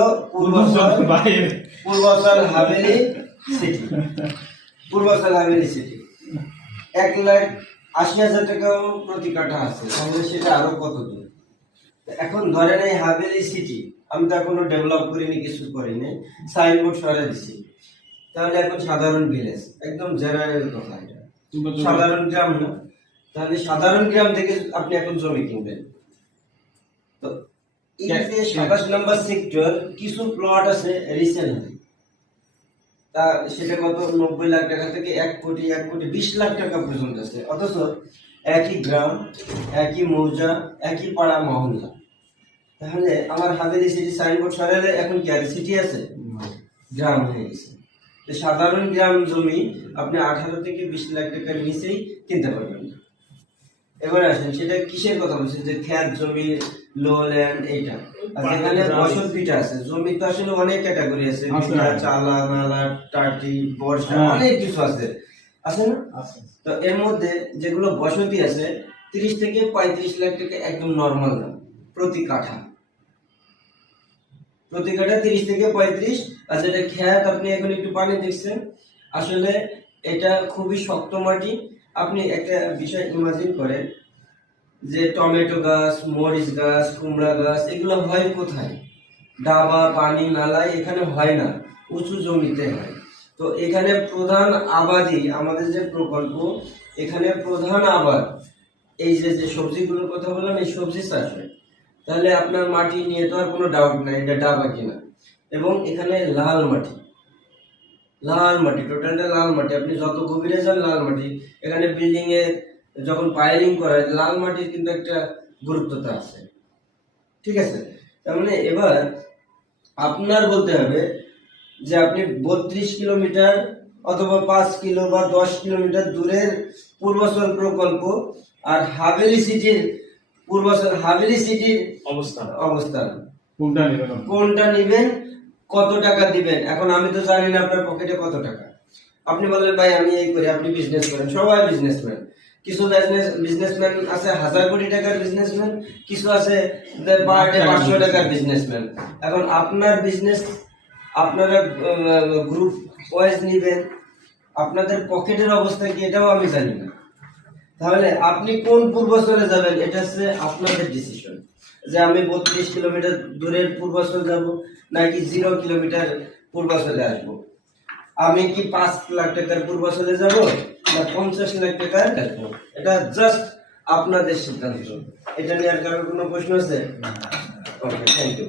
হলো Purbachal Haveli city. Purbachal Haveli city 1,80,000 টাকাও প্রতি কাঠা আছে, তাহলে সেটা আরো কত দূর। এখন ধরেন এই হাভেলি সিটি আমি তো এখনো ডেভেলপ করিনি, কিছু করিনি, সাইনবোর্ড সরাই দিচ্ছি, তাহলে এখন সাধারণ ভিলেজ, একদম জেনারেল কথা, এটা সাধারণ গ্রাম না, তাহলে সাধারণ গ্রাম থেকে আপনি এখন জমি কিনবেন। তো এই যে 27 নম্বর সেক্টর কিছু প্লট আছে রিসেন্ট, তা সেটা কত 90 লাখ টাকা থেকে 1 কোটি 20 লাখ টাকা পর্যন্ত আছে, অথচ একই গ্রাম, একই মৌজা, একই পাড়া মহল্লা। তাহলে আমার হাভেলি সিটি সাইনবোর্ড সরালে এখন কি আর সিটি আছে? গ্রাম হয়ে গেছে। সাধারণ গ্রাম জমি আপনি 18 থেকে 20 লাখ টাকার নিচেই কিনতে পারবেন না। এবার আসেন সেটা কিসের কথা বলছেন, যে খ্যাত জমি, লো ল্যান্ড, এইটা যেখানে বসতভিটা আছে। জমি তো আসলে অনেক ক্যাটাগরি আছে, চালা, নালা, টাটি, বর্ষা, অনেক কিছু আছে, আছে না? তো এর মধ্যে যেগুলো বসতি আছে 30 থেকে 35 লাখ টাকা একদম নর্মাল দাম প্রতি কাঠা। প্রতি কাঠা 30 থেকে 35। আর যেটা খ্যাত, আপনি এখন একটু পানি দেখছেন, আসলে এটা খুবই শক্ত মাটি। আপনি একটা বিষয় ইমাজিন করেন যে টমেটো গাছ, মরিচ গাছ, কুমড়া গাছ এগুলো হয় কোথায়? ডাবা, পানি, নালায় এখানে হয় না, উঁচু জমিতে হয়। তো এখানে প্রধান আবাদি, আমাদের যে প্রকল্প, এখানে প্রধান আবাদ এই যে সবজিগুলোর কথা বললাম, এই সবজি চাষ হয়। তাহলে আপনার মাটি নিয়ে তো আর কোনো ডাউট নাই, এটা ডাবা কিনা। এবং এখানে লাল মাটি, লাল মাটি, টোটালটা লাল মাটি। আপনি যত গভীরে যান লাল মাটি। এখানে বিল্ডিং এ যখন পাইলিং করা হয়, লাল মাটির কিন্তু একটা গুরুত্বতা আছে, ঠিক আছে? তার মানে এবার আপনার বলতে হবে যে আপনি 32 কিলোমিটার অথবা 5 কিলো বা 10 কিলোমিটার দূরের পূর্বাচল প্রকল্প আর হাভেলি সিটির পূর্বাচল হাভেলি সিটির অবস্থান কোনটা নেবেন, কত টাকা দিবেন। এখন আমি তো জানি না আপনার পকেটে কত টাকা। আপনি বলেন ভাই আমি এই করি, আপনি বিজনেস করেন, সবাই বিজনেসম্যান। কিছু বিজনেসম্যান আছে 1000 কোটি টাকার বিজনেসম্যান, কিছু আছে পার ডে 500 টাকার বিজনেসম্যান। এখন আপনার বিজনেস আপনারা গ্রুপ ওয়াইজ নেবেন, আপনাদের পকেটের অবস্থা কি এটাও আমি জানি না। তাহলে আপনি কোন পূর্বাচলে যাবেন এটা হচ্ছে আপনাদের ডিসিশন, যে আমি 32 কিলোমিটার দূরের পূর্বাচল যাব নাকি 0 কিলোমিটার পূর্বাচলে আসবো। আমি কি 5 লাখ টাকার পূর্বাচলে যাব না 50 লাখ টাকার আসবো, এটা জাস্ট আপনাদের সিদ্ধান্ত। এটা নিয়ে আর কারোর কোনো প্রশ্ন আছে? ওকে, থ্যাংক ইউ।